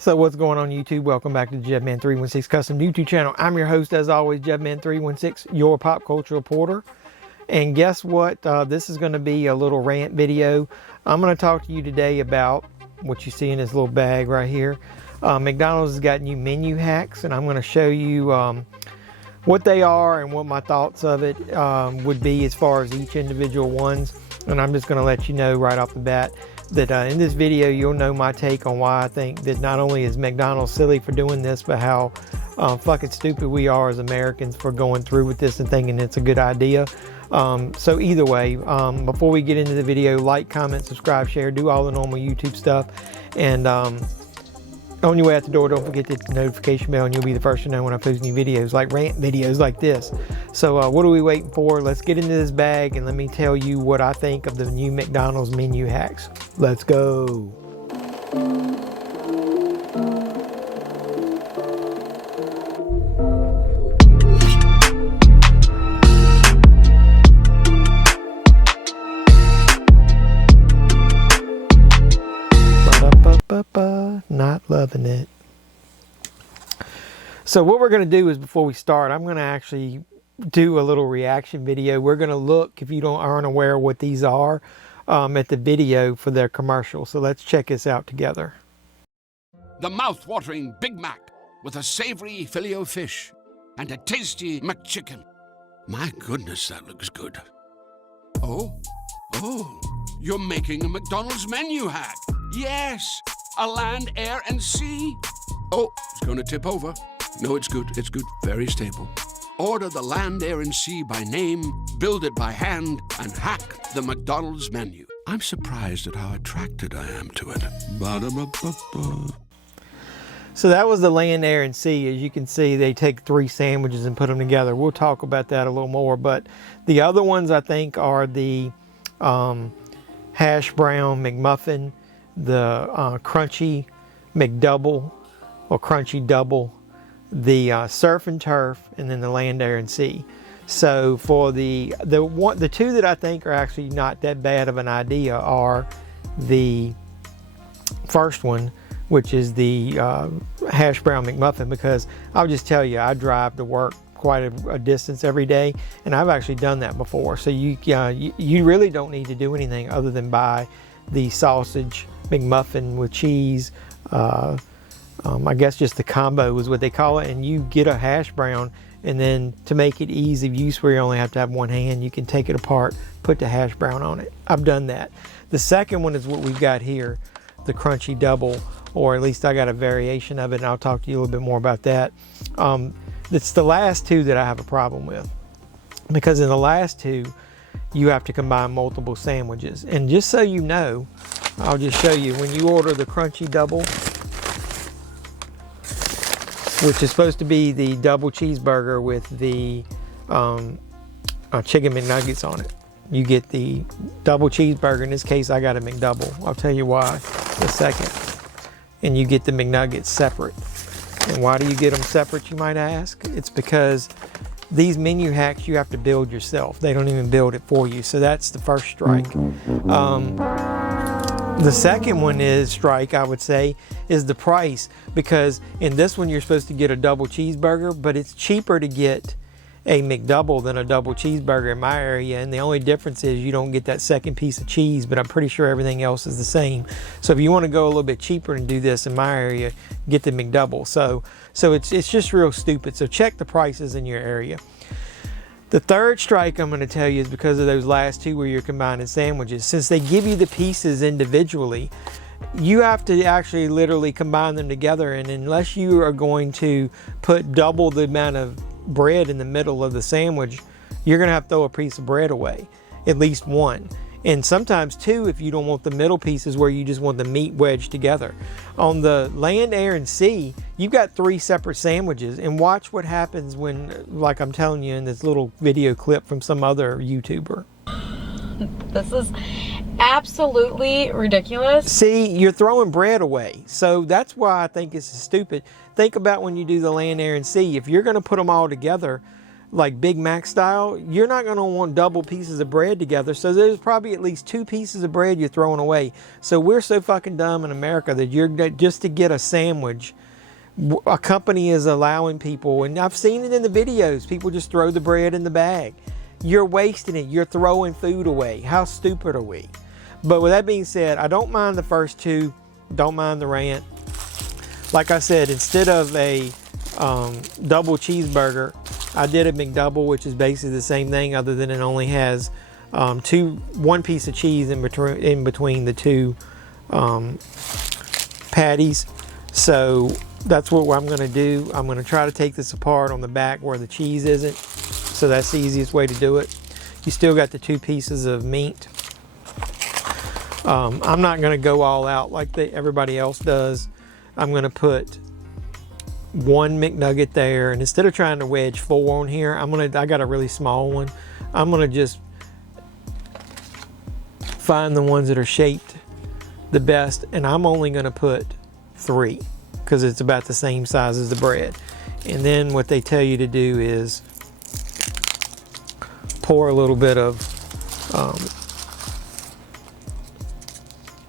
So what's going on YouTube? Welcome back to the JebMan316 Custom YouTube channel. I'm your host as always, JebMan316, your pop culture reporter. And guess what? This is going to be a little rant video. I'm going to talk to you today about what you see in this little bag right here. McDonald's has got new menu hacks, and I'm going to show you what they are and what my thoughts of it would be as far as each individual ones. And I'm just going to let you know right off the bat that in this video you'll know my take on why I think that not only is McDonald's silly for doing this, but how fucking stupid we are as Americans for going through with this and thinking it's a good idea. So either way, before we get into the video, like, comment, subscribe, share, do all the normal YouTube stuff. And on your way out the door, don't forget to hit the notification bell and you'll be the first to know when I post new videos, like rant videos like this. So what are we waiting for? Let's get into this bag and let me tell you what I think of the new McDonald's menu hacks. Let's go. Not loving it. So what we're going to do is, before we start, I'm going to actually do a little reaction video. We're going to look, if you aren't aware of what these are, at the video for their commercial. So let's check this out together. The mouth-watering Big Mac with a savory Filet-O-Fish and a tasty McChicken. My goodness, that looks good. Oh, you're making a McDonald's menu hack. Yes, a land, air, and sea. Oh, it's going to tip over. No, it's good. It's good. Very stable. Order the land, air, and sea by name, build it by hand, and hack the McDonald's menu. I'm surprised at how attracted I am to it. Ba-da-ba-ba-ba. So that was the land, air, and sea. As you can see, they take 3 sandwiches and put them together. We'll talk about that a little more. But the other ones, I think, are the hash brown McMuffin, the crunchy McDouble or crunchy double, the surf and turf, and then the land, air, and sea. So for the two that I think are actually not that bad of an idea are the first one, which is the hash brown McMuffin, because I'll just tell you, I drive to work quite a distance every day, and I've actually done that before. So you really don't need to do anything other than buy the sausage McMuffin with cheese. I guess just the combo is what they call it, and you get a hash brown, and then to make it easy of use where you only have to have one hand, you can take it apart, put the hash brown on it. I've done that. The second one is what we've got here, the crunchy double, or at least I got a variation of it, and I'll talk to you a little bit more about that. It's the last two that I have a problem with, because in the last two you have to combine multiple sandwiches. And just so you know, I'll just show you, when you order the crunchy double, which is supposed to be the double cheeseburger with the chicken McNuggets on it, you get the double cheeseburger. In this case, I got a McDouble. I'll tell you why in a second. And you get the McNuggets separate. And why do you get them separate, you might ask? It's because these menu hacks you have to build yourself. They don't even build it for you. So that's the first strike. The second one is strike, I would say, is the price, because in this one you're supposed to get a double cheeseburger, but it's cheaper to get a McDouble than a double cheeseburger in my area, and the only difference is you don't get that second piece of cheese, but I'm pretty sure everything else is the same. So if you want to go a little bit cheaper and do this in my area, get the McDouble. So it's just real stupid. So check the prices in your area. The third strike I'm going to tell you is because of those last two where you're combining sandwiches. Since they give you the pieces individually, you have to actually literally combine them together, and unless you are going to put double the amount of bread in the middle of the sandwich, you're going to have to throw a piece of bread away, at least one. And sometimes two, if you don't want the middle pieces where you just want the meat wedged together. On the land, air, and sea, you've got 3 separate sandwiches, and watch what happens when, like I'm telling you in this little video clip from some other YouTuber. This is absolutely ridiculous. See, you're throwing bread away. So that's why I think it's stupid. Think about when you do the land, air, and sea. If you're going to put them all together, like Big Mac style, you're not going to want double pieces of bread together. So there's probably at least 2 pieces of bread you're throwing away. So we're so fucking dumb in America that you're just to get a sandwich, a company is allowing people, and I've seen it in the videos, people just throw the bread in the bag. You're wasting it. You're throwing food away. How stupid are we? But with that being said, I don't mind the first 2. Don't mind the rant. Like I said, instead of a double cheeseburger, I did a McDouble, which is basically the same thing, other than it only has one piece of cheese in between the 2 patties. So that's what I'm going to do. I'm going to try to take this apart on the back where the cheese isn't. So that's the easiest way to do it. You still got the 2 pieces of meat. I'm not going to go all out like everybody else does. I'm going to put 1 McNugget there, and instead of trying to wedge 4 on here, I got a really small one. I'm going to just find the ones that are shaped the best, and I'm only going to put 3 because it's about the same size as the bread. And then what they tell you to do is pour a little bit of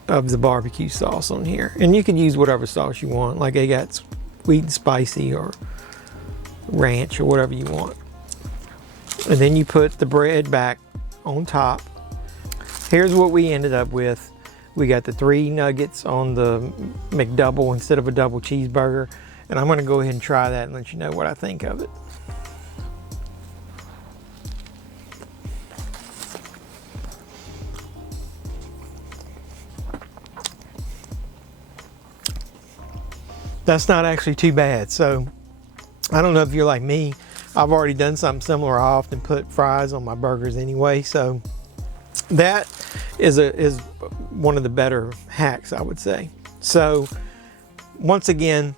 the barbecue sauce on here, and you can use whatever sauce you want. Like they got sweet and spicy or ranch or whatever you want. And then you put the bread back on top. Here's what we ended up with. We got the 3 nuggets on the McDouble instead of a double cheeseburger, and I'm going to go ahead and try that and let you know what I think of it. That's not actually too bad. So I don't know if you're like me. I've already done something similar. I often put fries on my burgers anyway. So that is one of the better hacks, I would say. So once again,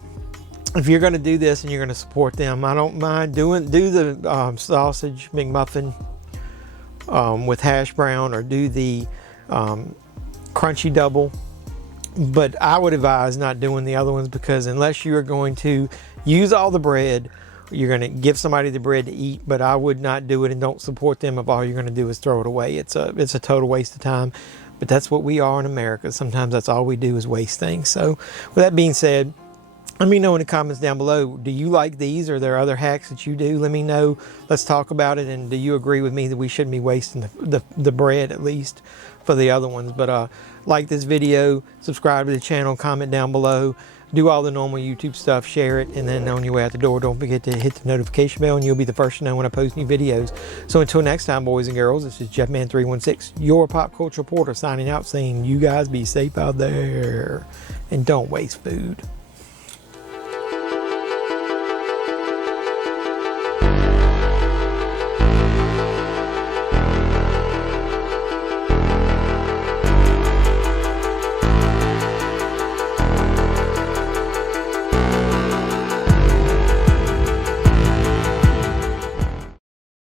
if you're going to do this and you're going to support them, I don't mind do the sausage McMuffin with hash brown, or do the crunchy double. But I would advise not doing the other ones, because unless you're going to use all the bread, you're going to give somebody the bread to eat. But I would not do it, and don't support them if all you're going to do is throw it away. It's a total waste of time. But that's what we are in America. Sometimes that's all we do is waste things. So with that being said, let me know in the comments down below. Do you like these? Or are there other hacks that you do? Let me know. Let's talk about it. And do you agree with me that we shouldn't be wasting the bread, at least for the other ones? But like this video, subscribe to the channel, comment down below, do all the normal YouTube stuff, share it, and then on your way out the door, don't forget to hit the notification bell, and you'll be the first to know when I post new videos. So until next time, boys and girls, this is JeffMan316, your pop culture reporter, signing out, saying you guys be safe out there and don't waste food.